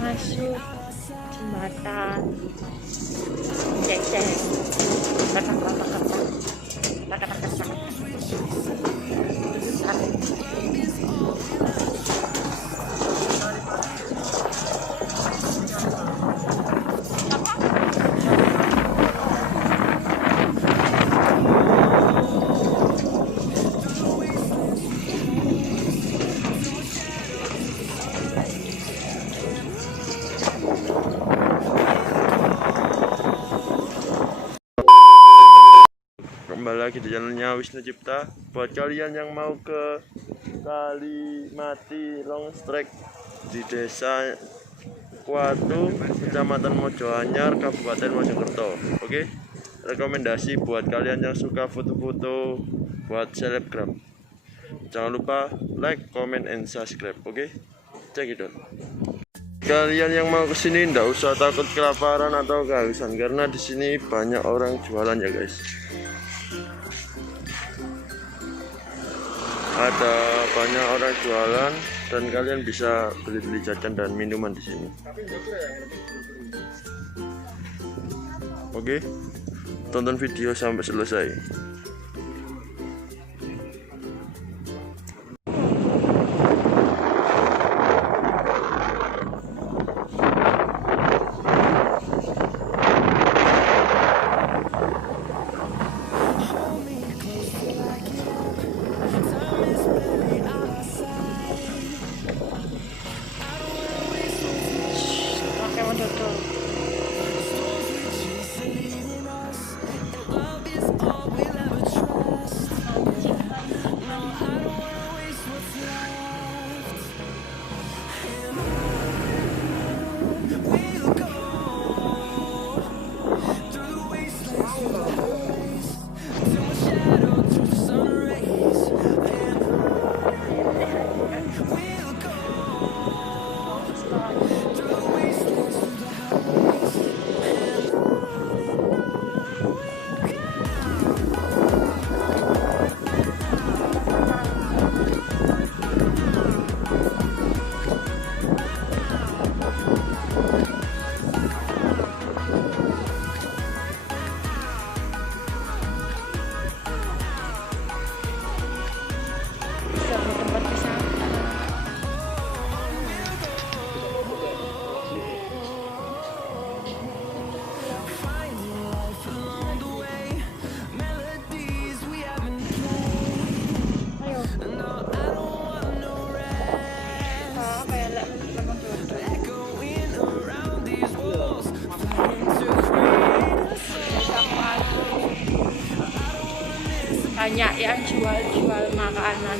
Masuk jembatan. Cek cek. Kata kata kata. Kata kata kata. Kembali lagi di channelnya Wisnu Cipta. Buat kalian yang mau ke Kalimati long trek di desa Kuatu, kecamatan Mojoanyar, Kabupaten Mojokerto. Oke, rekomendasi buat kalian yang suka foto-foto buat selebgram. Jangan lupa like, comment, and subscribe. Oke, check it out. Kalian yang mau kesini ndak usah takut kelaparan atau kehausan, karena di sini banyak orang jualan ya guys. Ada banyak orang jualan dan kalian bisa beli-beli jajan dan minuman di sini. Oke, tonton video sampai selesai. Banyak yang jual-jual makanan.